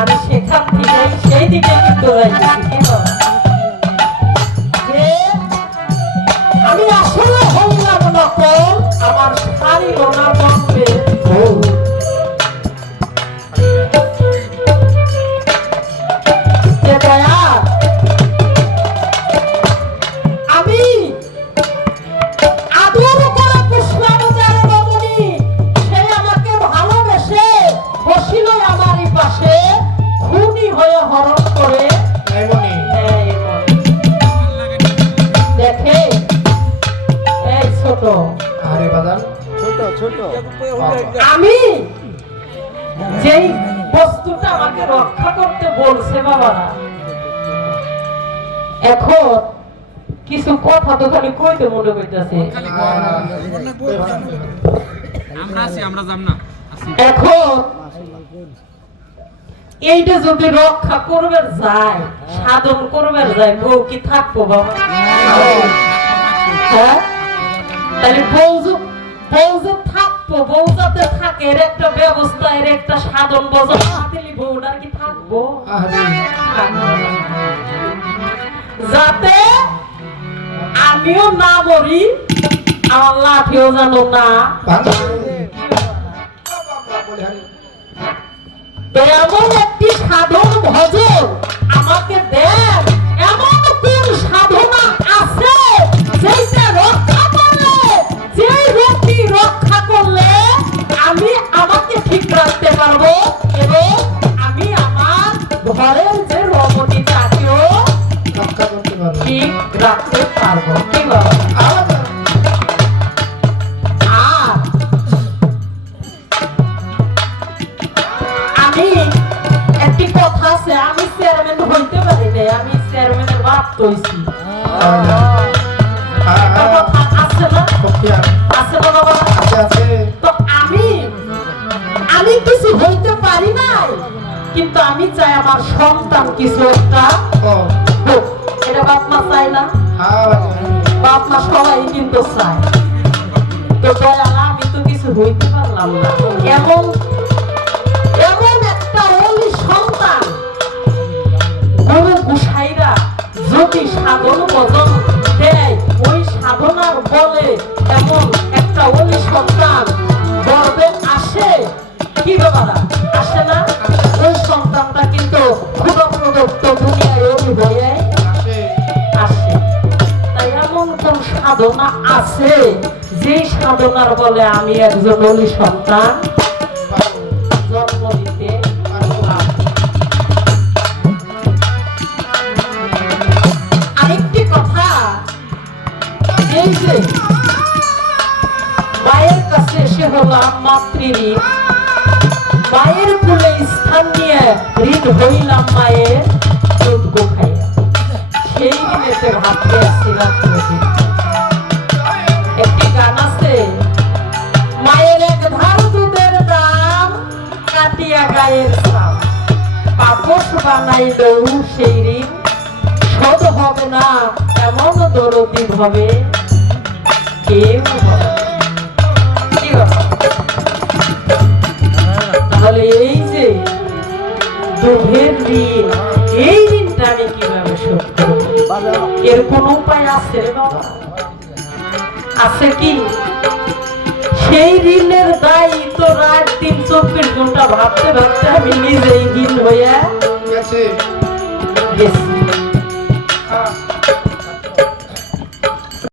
আমি সেখান থেকে সেই দিকে কিন্তু যাইতেছি যে আমি আসলে হইলাম নকল, আমার শাড়ি ওনার বন্ধে আমি যেই বস্তুটা আমাকে রক্ষা করতে বলছে বাবারা, এখন কিছু কথা তো খালি কইতে মনে হইতেছে। এখন এইটা যদি রক্ষা করবে যায়, সাধন করবে যায়, বউ কি থাকবো বাবা? হ্যাঁ, তাহলে বউ যে থাকবো, বউ যাতে থাকে এর একটা ব্যবস্থা, এর একটা সাধন বজায় দিলি বউটা কি থাকবো? যাতে আমিও না মরি, আমার লাঠিও জানো না, এমন একটি সাধন ভজন আমাকে দেন। এমন কোন সাধনা আছে যেটা রক্ষা করলে, যে রোগী রক্ষা করলে আমি আমাকে ঠিক রাখতে পারবো এবং আমি আমার ঘরের যে রমণীটাকেও ঠিক রাখতে পারবো। কি বল? আমি একটি কথা আছে, আমি চেয়ারম্যান হইতে পারি না, আমি চেয়ারম্যানের বাপ হইছি। তো আমি কিছু হইতে পারি নাই, কিন্তু আমি চাই আমার সন্তান কিছু একটা হোক। এটা বাপ মা চাই না? বাপ মা সবাই কিন্তু চায়। তো দয়াল আমি তো কিছু হইতে পারলাম না, এমন একটা ওলি সন্তান গুরু গুসাইরা যদি সাধন ভজন দেয়, ওই সাধনার বলে এমন একটা ওলি সন্তান গর্বে আসে, কি বাবারা আসে না? ওই সন্তানটা কিন্তু খুব প্রদত্ত দুনিয়ায় ওলি হয়ে আসে। তাই এমন কোন সাধনা আছে যে সাধনার বলে আমি একজন ওলি সন্তান জন্ম দিতে পারলাম। আরেকটি কথা, এই যে মায়ের কাছে এসে হলাম মাতৃঋণ, মায়ের কুলে স্থান নিয়ে ঋণ হইলাম মায়ের দুধ গো খাইয়া, সেই ঋণেতে ভাবতে আসছিলাম। একটি গান আছে, মায়ের এক ধার দুধের দাম কাটিয়া গায়ের সাম, পাপস বানাইলেও সেই ঋণ শোধ হবে না, এমন দরদি হবে কেউ হবে। তাহলে এই যে দুধের ঋণ, এই ঋণটা আমি কিভাবে শোধ করব? এর কোন উপায় আছে রে বাবা? আছে কি? সেই ঋণের দায়ী তো রাত দিন 24 ঘন্টা ভাবতে ভাবতে আমি নিজেই ঋণ হয়ে গেছি।